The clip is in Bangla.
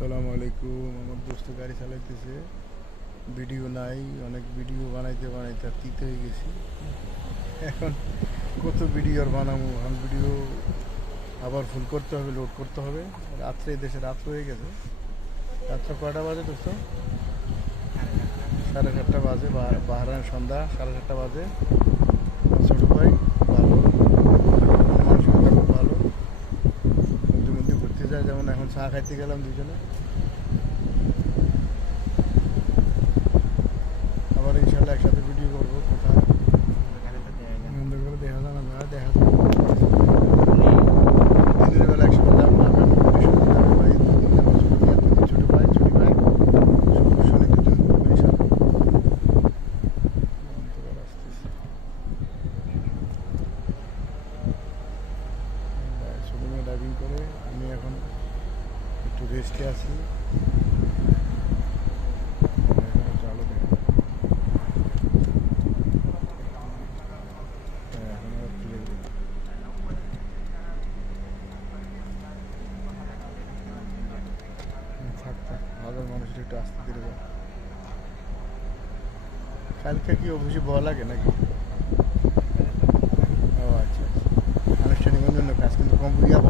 আসসালামু আলাইকুম। আমার দোস্ত গাড়ি চালাইতেছে, ভিডিও নাই, অনেক ভিডিও বানাইতে বানাইতে আর তিতে হয়ে গেছি। এখন কত ভিডিও আর বানাবো, এখন ভিডিও আবার ফুল করতে হবে, লোড করতে হবে। রাত্রে দেশে রাত্র হয়ে গেছে। রাত্র কয়টা বাজে দোস্ত? 7:30 বাজে। বাহারান সন্ধ্যা 7:30 বাজে। ছোটো ভাই ভালো, মানসিকতা খুব ভালো, মধ্যে মধ্যে ঘুরতে যায়। যেমন এখন চা খাইতে গেলাম দুজনে, আবার ইনশাল্লাহ একসাথে ভিডিও করবো। কোথাও বন্ধ করে দেখা যায় না, দেখা যায় দিনের বেলা একসাথে যাবো। এখন বৃহস্পতিবার ভাই, 2 দিনের বছর নিয়ে 2 দিন ছোটো ভাই, ছুটি ভাই, শুক্র শনি 2 দিন বরিশাল। আসতেছি ছোটো মেয়ে ড্রাইভিং করে, আমি এখন একটু রেস্টে আছি। চালু দেখে এখন আবার ক্লিয়ার দিই। থাক থাক, হাজার মানুষের একটু আসতে দিলে যায়। কালকে কি অফিসে বলা লাগে নাকি? ও আচ্ছা আচ্ছা, আনুষ্ঠানিক অন্য কাজ, কিন্তু কম ইয়া